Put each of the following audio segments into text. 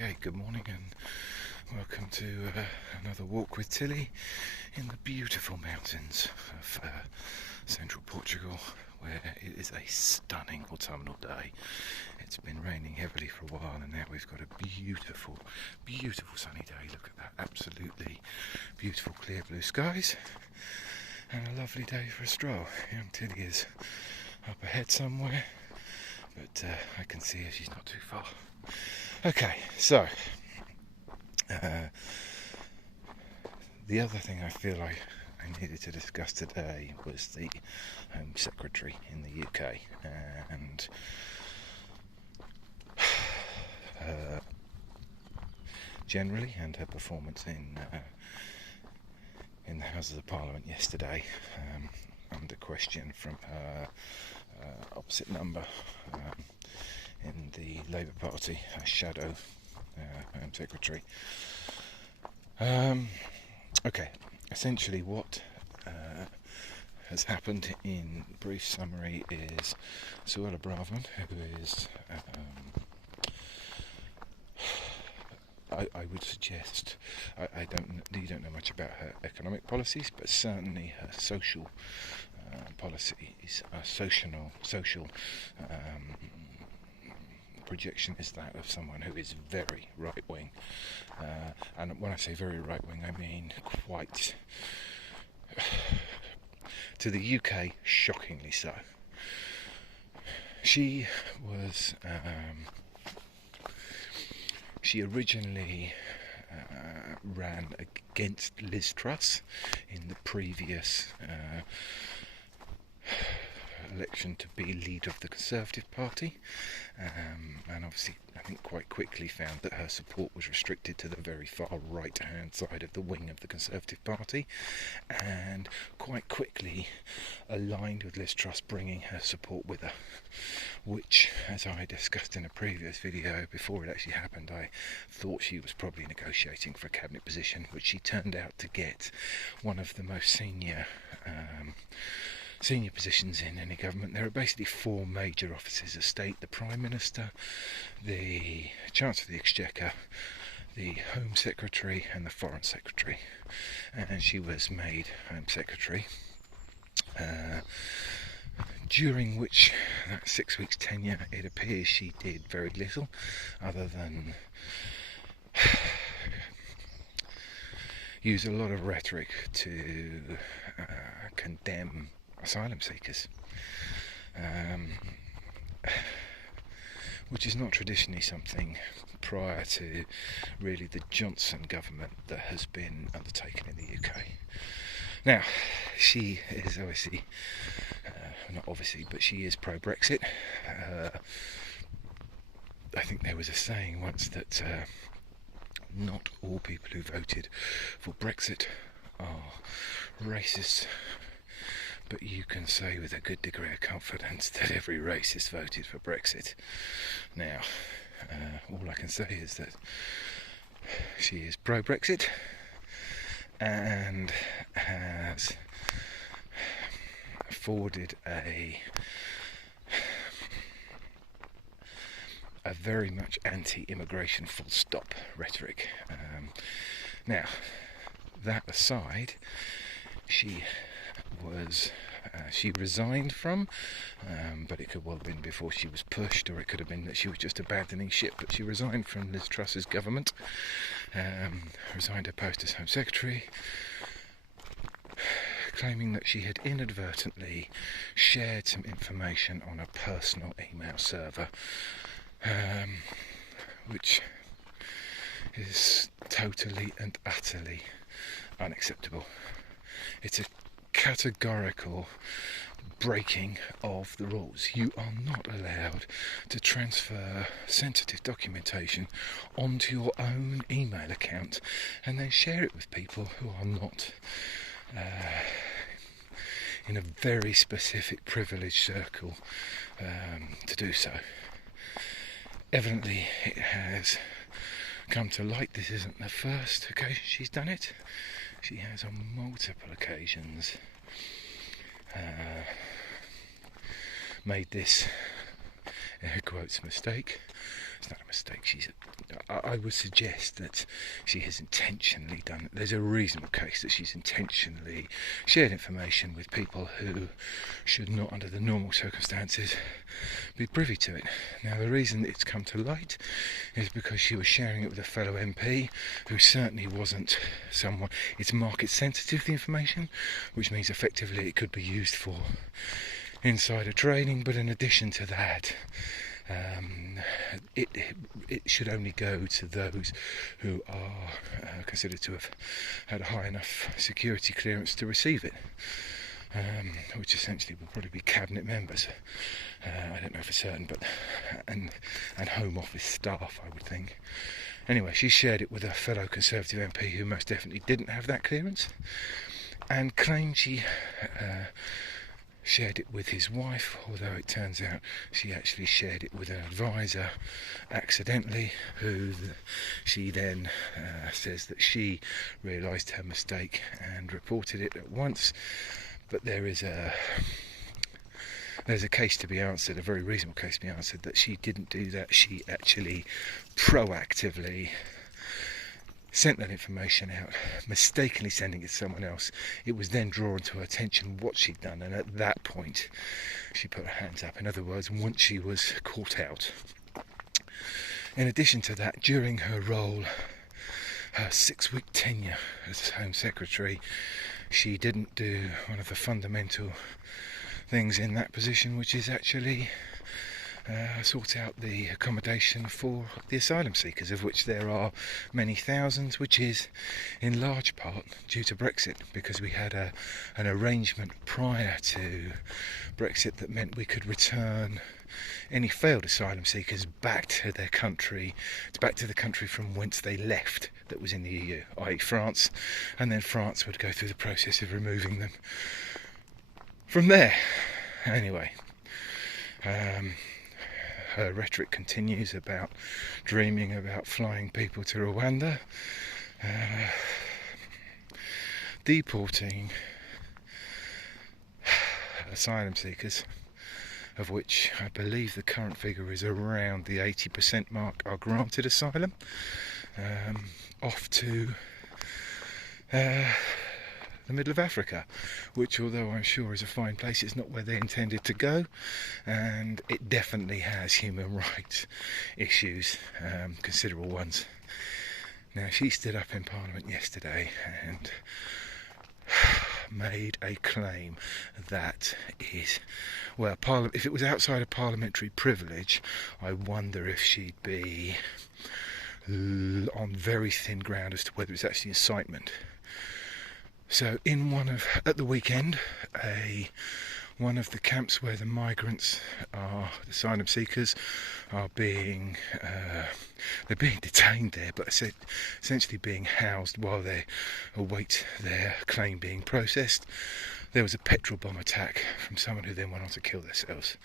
Okay, good morning and welcome to another walk with Tilly in the beautiful mountains of central Portugal, where it is a stunning autumnal day. It's been raining heavily for a while and now we've got a beautiful, beautiful sunny day. Look at that, absolutely beautiful clear blue skies and a lovely day for a stroll. Young Tilly is up ahead somewhere, but I can see her, she's not too far. Okay, so the other thing I feel I needed to discuss today was the Home Secretary in the UK and her generally, and her performance in the Houses of Parliament yesterday, under question from her opposite number in the Labour Party, her shadow Home Secretary. Okay, essentially what has happened in brief summary is Suella Braveman, who is I would suggest, you don't know much about her economic policies, but certainly her social policies, social projection is that of someone who is very right-wing, and when I say very right-wing, I mean quite, to the UK, shockingly so. She was, she originally ran against Liz Truss in the previous election to be leader of the Conservative Party, and obviously I think quite quickly found that her support was restricted to the very far right hand side of the wing of the Conservative Party, and quite quickly aligned with Liz Truss, bringing her support with her, which, as I discussed in a previous video before it actually happened, I thought she was probably negotiating for a cabinet position, which she turned out to get one of the most senior positions in any government. There are basically four major offices of state: the Prime Minister, the Chancellor of the Exchequer, the Home Secretary and the Foreign Secretary, and she was made Home Secretary, during which, that 6 weeks tenure, it appears she did very little other than use a lot of rhetoric to condemn asylum seekers, which is not traditionally something prior to really the Johnson government that has been undertaken in the UK. Now, she is obviously, not obviously, but she is pro-Brexit. I think there was a saying once that not all people who voted for Brexit are racists, but you can say with a good degree of confidence that every racist voted for Brexit. Now, all I can say is that she is pro-Brexit and has forwarded a very much anti-immigration full stop rhetoric. Now, that aside, she resigned from, but it could well have been before she was pushed, or it could have been that she was just abandoning ship, but she resigned from Liz Truss's government, resigned her post as Home Secretary, claiming that she had inadvertently shared some information on a personal email server, which is totally and utterly unacceptable. It's a categorical breaking of the rules. You are not allowed to transfer sensitive documentation onto your own email account and then share it with people who are not in a very specific privileged circle to do so. Evidently it has come to light this isn't the first occasion she's done it. She has on multiple occasions made this air quotes, mistake. It's not a mistake. I would suggest that she has intentionally done it. There's a reasonable case that she's intentionally shared information with people who should not, under the normal circumstances, be privy to it. Now, the reason it's come to light is because she was sharing it with a fellow MP who certainly wasn't someone. It's market sensitive, the information, which means effectively it could be used for insider trading, but in addition to that, it should only go to those who are considered to have had a high enough security clearance to receive it, which essentially will probably be cabinet members. I don't know for certain, but and Home Office staff, I would think. Anyway, she shared it with a fellow Conservative MP who most definitely didn't have that clearance, and claimed she shared it with his wife, although it turns out she actually shared it with an advisor accidentally, who she then says that she realised her mistake and reported it at once. But there's a case to be answered, a very reasonable case to be answered, that she didn't do that. She actually proactively sent that information out, mistakenly sending it to someone else. It was then drawn to her attention what she'd done, and at that point she put her hands up. In other words, once she was caught out. In addition to that, during her role, her 6-week tenure as Home Secretary, she didn't do one of the fundamental things in that position, which is actually sort out the accommodation for the asylum seekers, of which there are many thousands, which is in large part due to Brexit, because we had an arrangement prior to Brexit that meant we could return any failed asylum seekers back to their country, back to the country from whence they left, that was in the EU, i.e. France, and then France would go through the process of removing them from there. Anyway, her rhetoric continues about dreaming about flying people to Rwanda, deporting asylum seekers, of which I believe the current figure is around the 80% mark are granted asylum, off to the middle of Africa, which, although I'm sure is a fine place, it's not where they intended to go, and it definitely has human rights issues, considerable ones. Now, she stood up in Parliament yesterday and made a claim that is, well, if it was outside of parliamentary privilege, I wonder if she'd be on very thin ground as to whether it's actually incitement. So at the weekend, one of the camps where the migrants are, the asylum seekers, are being detained there, but essentially being housed while they await their claim being processed. There was a petrol bomb attack from someone who then went on to kill themselves.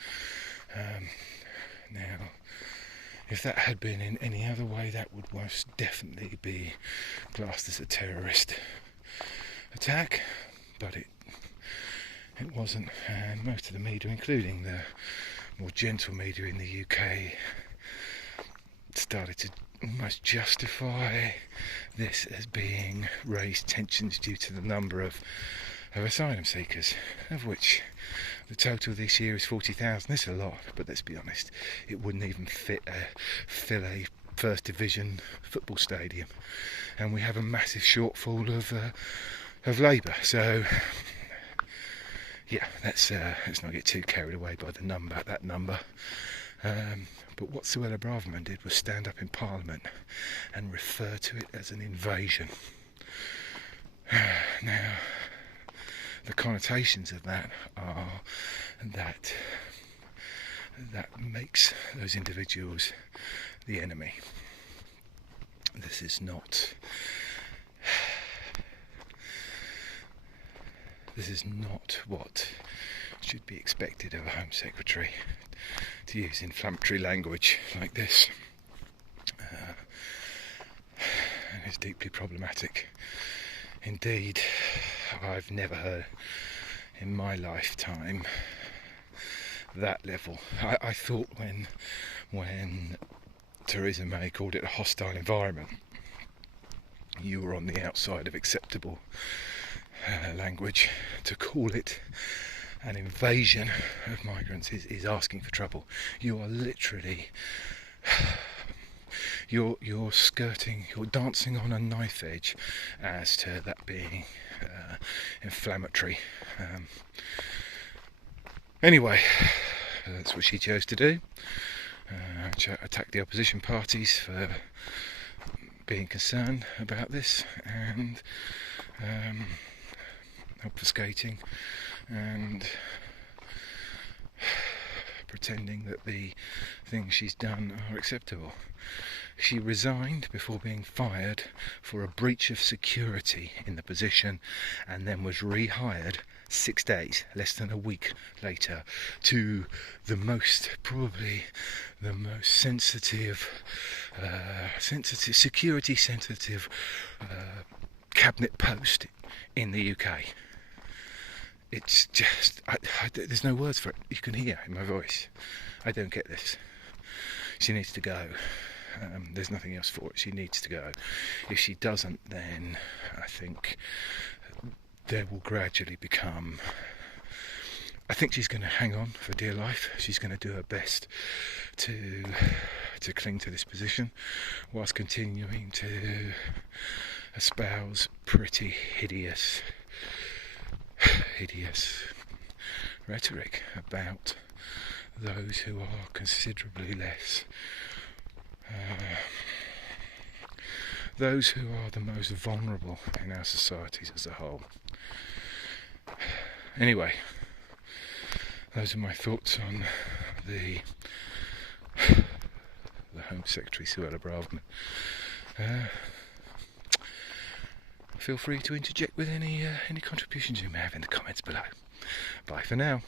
Now, if that had been in any other way, that would most definitely be classed as a terrorist attack, but it wasn't, and most of the media, including the more gentle media in the UK, started to almost justify this as being raised tensions due to the number of asylum seekers, of which the total this year is 40,000. It's a lot, but let's be honest, it wouldn't even fill a First Division football stadium, and we have a massive shortfall of labour. So yeah, let's not get too carried away by that number. But what Suella Braveman did was stand up in Parliament and refer to it as an invasion. Now, the connotations of that are that makes those individuals the enemy. This is not what should be expected of a Home Secretary, to use inflammatory language like this. And it's deeply problematic. Indeed, I've never heard in my lifetime that level. I thought when Theresa May called it a hostile environment, you were on the outside of acceptable language. To call it an invasion of migrants is asking for trouble. You are literally you're dancing on a knife edge as to that being inflammatory. Anyway, that's what she chose to do. Attack the opposition parties for being concerned about this and obfuscating and pretending that the things she's done are acceptable. She resigned before being fired for a breach of security in the position, and then was rehired 6 days, less than a week later, to probably the most sensitive, security sensitive cabinet post in the UK. It's just, there's no words for it. You can hear in my voice. I don't get this. She needs to go. There's nothing else for it. She needs to go. If she doesn't, then I think there will gradually become... I think she's going to hang on for dear life. She's going to do her best to cling to this position whilst continuing to espouse pretty hideous rhetoric about those who are considerably less, those who are the most vulnerable in our societies as a whole. Anyway, those are my thoughts on the Home Secretary, Suella Braveman. Feel free to interject with any contributions you may have in the comments below. Bye for now.